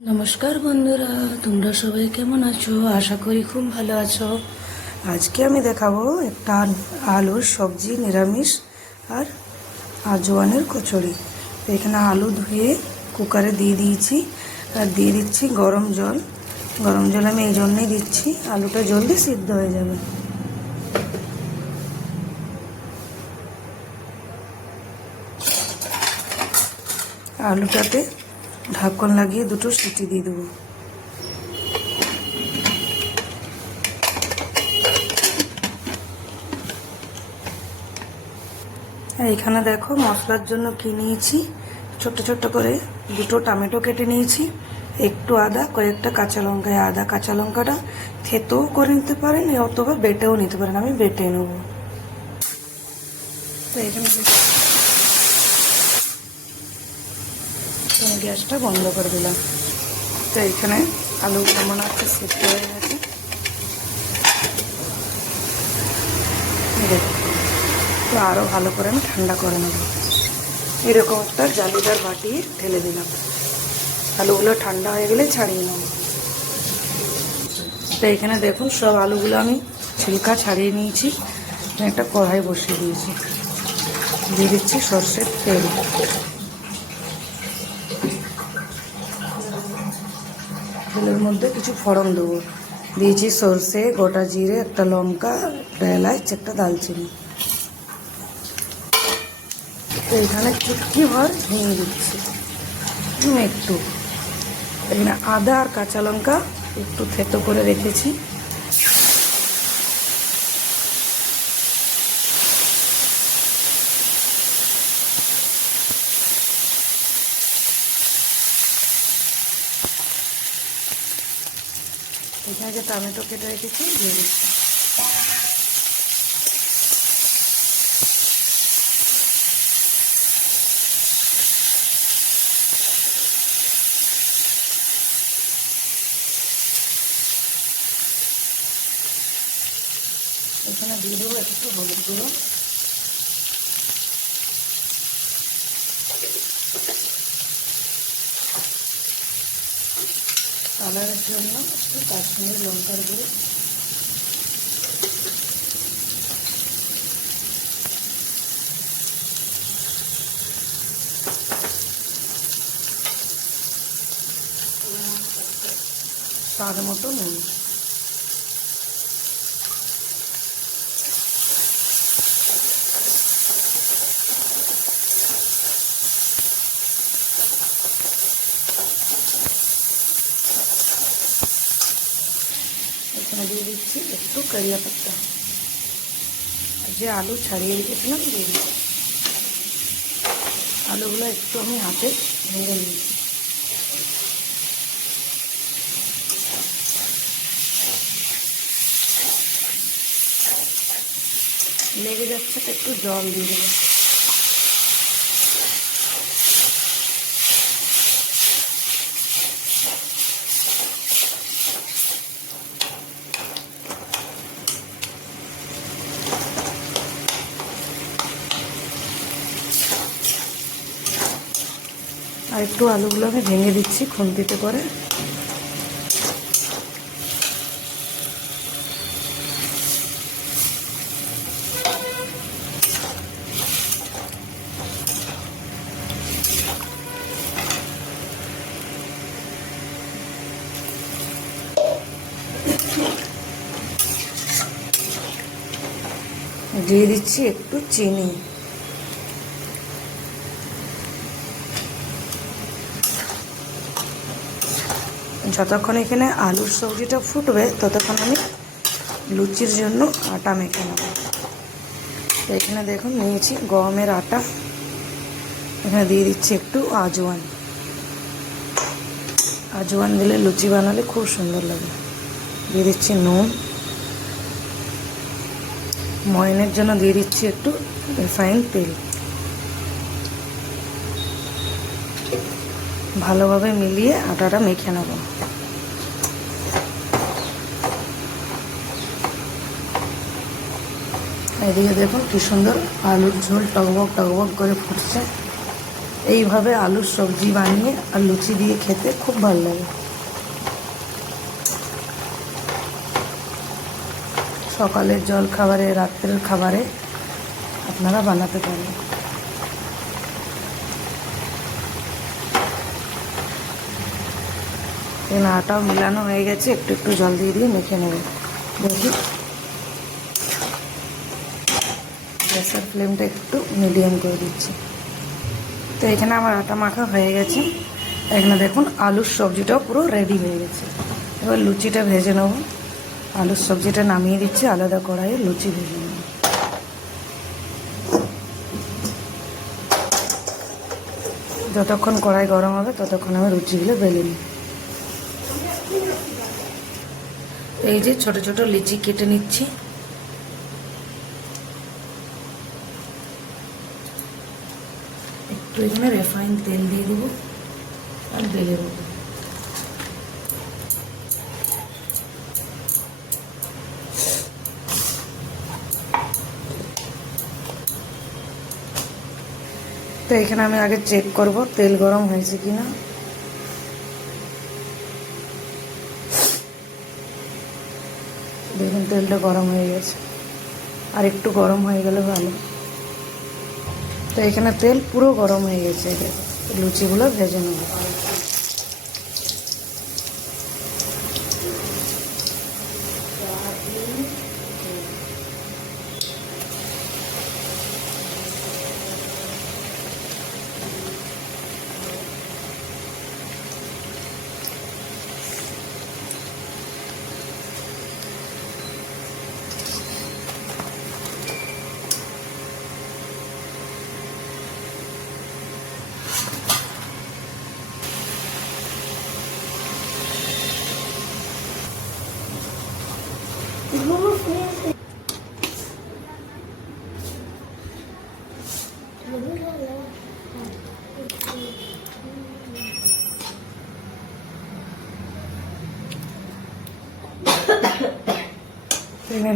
নমস্কার বন্ধুরা, তোমরা সবাই কেমন আছো? আশা করি খুব ভালো আছো। আজকে আমি দেখাবো একটা আলুর সবজি, নিরামিষ আর আজওয়ানের কচুরি। তো এখানে আলু ধুয়ে কুকারে দিয়ে দিয়েছি আর দিয়ে দিচ্ছি গরম জল। গরম জল আমি এই জন্যই দিচ্ছি, আলুটা জলদি সিদ্ধ হয়ে যাবে। আলুটাতে ঢাকন লাগিয়ে দুটো সিটি দিয়ে দেবো। আর এখানে দেখো মশলার জন্য কি নিয়েছি, ছোট্ট ছোট্ট করে দুটো টমেটো কেটে নিয়েছি, একটু আদা, কয়েকটা কাঁচা লঙ্কা। আদা কাঁচা লঙ্কাটা থেতেও করে নিতে পারেন অথবা বেটেও নিতে পারেন, আমি বেটে নেব। তো এখানে গ্যাসটা বন্ধ করে দিলাম। তো এখানে আলু কেমন আছে, সিদ্ধ হয়ে গেছে। তো আরও ভালো করে আমি ঠান্ডা করে নেব। এরকম একটা জালিদার বাটি ঢেলে দিলাম। আলুগুলো ঠান্ডা হয়ে গেলে ছাড়িয়ে নেব। তো এখানে দেখুন সব আলুগুলো আমি ছিলকা ছাড়িয়ে নিয়েছি। একটা কড়াই বসিয়ে দিয়েছি, দিয়ে দিচ্ছি সর্ষের তেল। তেলের মধ্যে কিছু ফোড়ন দেবো। দিয়েছি সর্ষে, গোটা জিরে, একটা লঙ্কা, একটা এলাচ, একটা দালচিনি। তো এখানে চুটকি ভর ভেঙে দিচ্ছি একটু। এখানে আদা আর কাঁচা লঙ্কা একটু থেতো করে রেখেছি। এখানে যে টমেটো কেটে রেখেছি দিয়ে দিচ্ছি। এখানে দিয়ে দেবো একটু হলুদ গুঁড়ো, কালারের জন্য একটু কাশ্মীরি লঙ্কার গুঁড়ো, স্বাদ মতো নুন। এখানে দিয়ে দিচ্ছি একটু কারিয়া পাতা, যে আলু ছাড়িয়ে রেখেছিলাম দিয়ে দিচ্ছি। আলুগুলো একটু আমি হাতে ভেঙে নিয়েছি। লেগে যাচ্ছে তো একটু জল দিয়ে দেবো। আর একটু আলুগুলো আমি ভেঙে দিচ্ছি খুন্তিতে করে। দিয়ে দিচ্ছি একটু চিনি। যতক্ষণ এখানে আলুর সবজিটা ফুটবে ততক্ষণ আমি লুচির জন্য আটা মেখে নেব। এখানে দেখুন নিয়েছি গমের আটা, এখানে দিয়ে দিচ্ছি একটু আজওয়ান। আজওয়ান দিলে লুচি বানালে খুব সুন্দর লাগে। দিয়ে দিচ্ছি নুন। ময়নের জন্য দিয়ে দিচ্ছি একটু রিফাইন তেল। ভালোভাবে মিলিয়ে আটাটা মেখে নেব। এদিকে দেখুন কি সুন্দর আলুর ঝোল টকবক টকবক করে ফুটছে। এইভাবে আলুর সবজি বানিয়ে আর লুচি দিয়ে খেতে খুব ভালো লাগে। সকালের জল খাবারে, রাত্রের খাবারে আপনারা বানাতে পারেন। এখানে আটাও মিলানো হয়ে গেছে, একটু একটু জল দিয়ে দিয়ে মেখে নেবে। দেখি, গ্যাসের ফ্লেমটা একটু মিডিয়াম করে দিচ্ছি। তো এখানে আমার আটা মাখা হয়ে গেছে। এখানে দেখুন আলুর সবজিটাও পুরো রেডি হয়ে গেছে। এবার লুচিটা ভেজে নেব। আলুর সবজিটা নামিয়ে দিচ্ছি, আলাদা কড়াইয়ে লুচি ভেজে নেব। যতক্ষণ কড়াই গরম হবে ততক্ষণ আমি লুচিগুলো বেলে নিই। এই যে ছোট ছোট লিচি কেটে নিচ্ছি। একটু এখানে রিফাইন তেল দিয়ে দেবো আর বেলে দেবো। তো এখানে আমি আগে চেক করব তেল গরম হয়েছে কিনা। দেখুন তেলটা গরম হয়ে গেছে, আর একটু গরম হয়ে গেলে ভালো। তো এখানে তেল পুরো গরম হয়ে গেছে, লুচিগুলো ভেজে নেব।